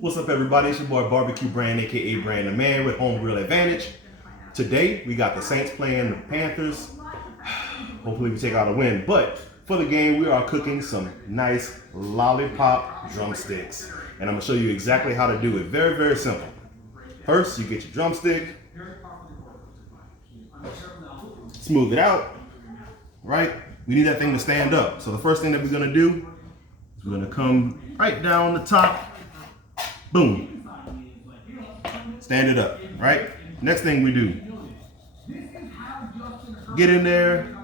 What's up, everybody? It's your boy Barbecue Brand, aka Brand the Man with Home Grill Advantage. Today we got the Saints playing the Panthers. Hopefully we take out a win. But for the game, we are cooking some nice Lollipop drumsticks, and I'm gonna show you exactly how to do it. Very, very simple. First, you get your drumstick, smooth it out. Right? We need that thing to stand up. So the first thing that we're gonna do is we're gonna come right down the top. Boom. Stand it up, right? Next thing we do, get in there,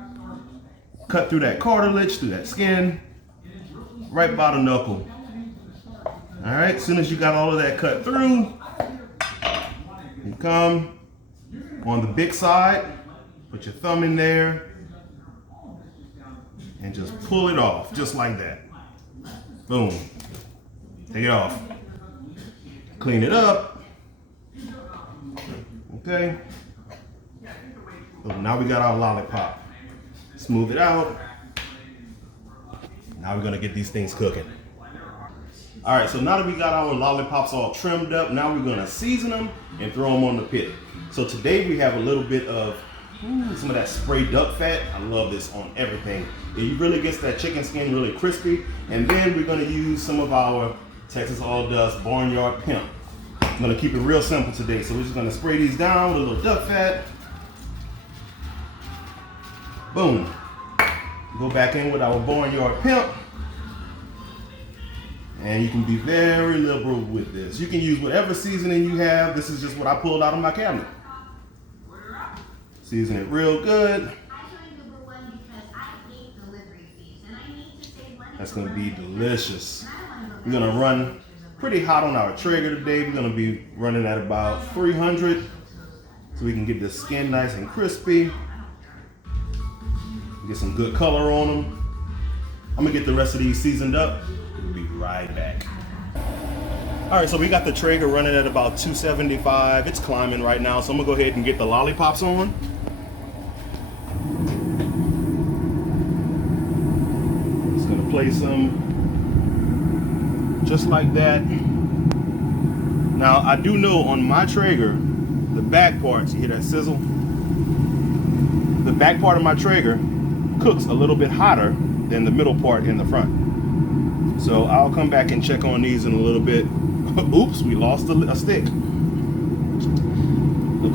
cut through that cartilage, through that skin, right by the knuckle. All right, as soon as you got all of that cut through, you come on the big side, put your thumb in there, and just pull it off, just like that. Boom. Take it off. Clean it up. Okay. So now we got our lollipop. Smooth it out. Now we're gonna get these things cooking. All right, so now that we got our lollipops all trimmed up, now we're gonna season them and throw them on the pit. So today we have a little bit of some of that spray duck fat. I love this on everything. It really gets that chicken skin really crispy. And then we're gonna use some of our Texas All Dust Barnyard Pimp. I'm gonna keep it real simple today. So we're just gonna spray these down with a little duck fat. Boom. Go back in with our Barnyard Pimp. And you can be very liberal with this. You can use whatever seasoning you have. This is just what I pulled out of my cabinet. Season it real good. That's gonna be delicious. We're gonna run pretty hot on our Traeger today. We're gonna be running at about 300 so we can get the skin nice and crispy. Get some good color on them. I'm gonna get the rest of these seasoned up. We'll be right back. All right, so we got the Traeger running at about 275. It's climbing right now, so I'm gonna go ahead and get the lollipops on. Just gonna place them just like that. Now, I do know on my Traeger, the back parts, you hear that sizzle? The back part of my Traeger cooks a little bit hotter than the middle part in the front. So I'll come back and check on these in a little bit. Oops, we lost a stick. It'll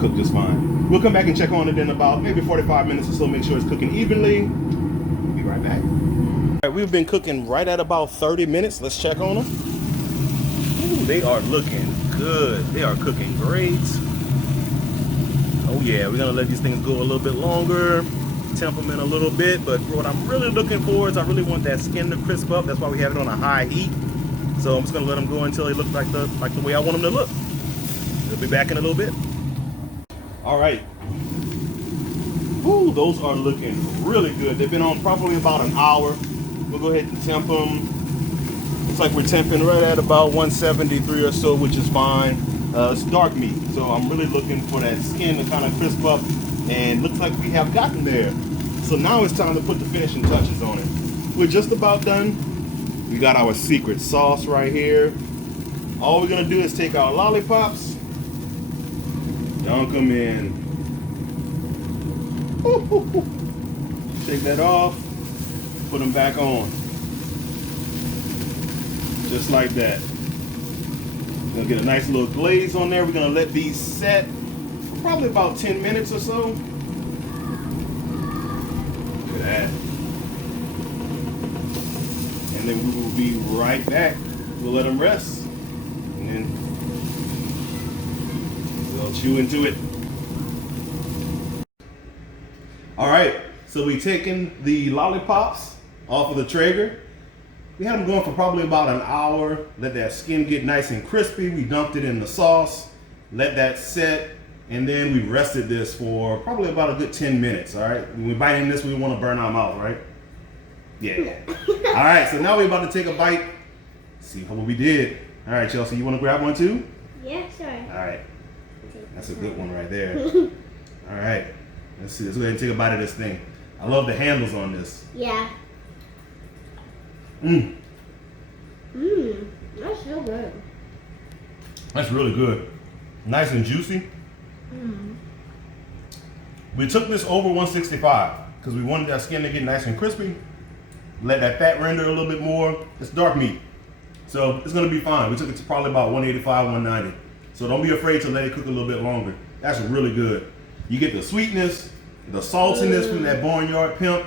cook just fine. We'll come back and check on it in about maybe 45 minutes or so, make sure it's cooking evenly. We'll be right back. All right, we've been cooking right at about 30 minutes. Let's check on them. Ooh, they are looking good. They are cooking great. Oh yeah, we're gonna let these things go a little bit longer, temp them in a little bit, but what I'm really looking for is I really want that skin to crisp up. That's why we have it on a high heat. So I'm just gonna let them go until they look like the way I want them to look. We'll be back in a little bit. All right. Ooh, those are looking really good. They've been on probably about an hour. We'll go ahead and temp them. Looks like we're temping right at about 173 or so, which is fine. It's dark meat, so I'm really looking for that skin to kind of crisp up, and looks like we have gotten there. So now it's time to put the finishing touches on it. We're just about done. We got our secret sauce right here. All we're gonna do is take our lollipops, dunk them in. Shake that off, put them back on. Just like that. We're gonna get a nice little glaze on there. We're gonna let these set for probably about 10 minutes or so. Look at that. And then we will be right back. We'll let them rest. And then we'll chew into it. All right, so we've taken the lollipops off of the Traeger. We had them going for probably about an hour. Let that skin get nice and crispy. We dumped it in the sauce, let that set, and then we rested this for probably about a good 10 minutes, all right? When we bite in this, we want to burn our mouth, right? Yeah. All right, so now we're about to take a bite. See what we did. All right, Chelsea, you want to grab one too? Yeah, sure. All right. That's a good one right there. All right. Let's see. Let's go ahead and take a bite of this thing. I love the handles on this. Yeah. Mmm. That's so good. That's really good. Nice and juicy. We took this over 165 because we wanted that skin to get nice and crispy. Let that fat render a little bit more. It's dark meat, so it's gonna be fine. We took it to probably about 185, 190. So don't be afraid to let it cook a little bit longer. That's really good. You get the sweetness, the saltiness from that barnyard pimp.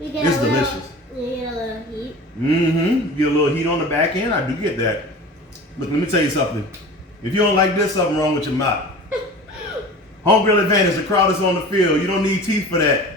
It's delicious. You get a little heat. Mm-hmm. Get a little heat on the back end. I do get that. Look, let me tell you something. If you don't like this, something wrong with your mouth. Home grill advantage. The crowd is on the field. You don't need teeth for that.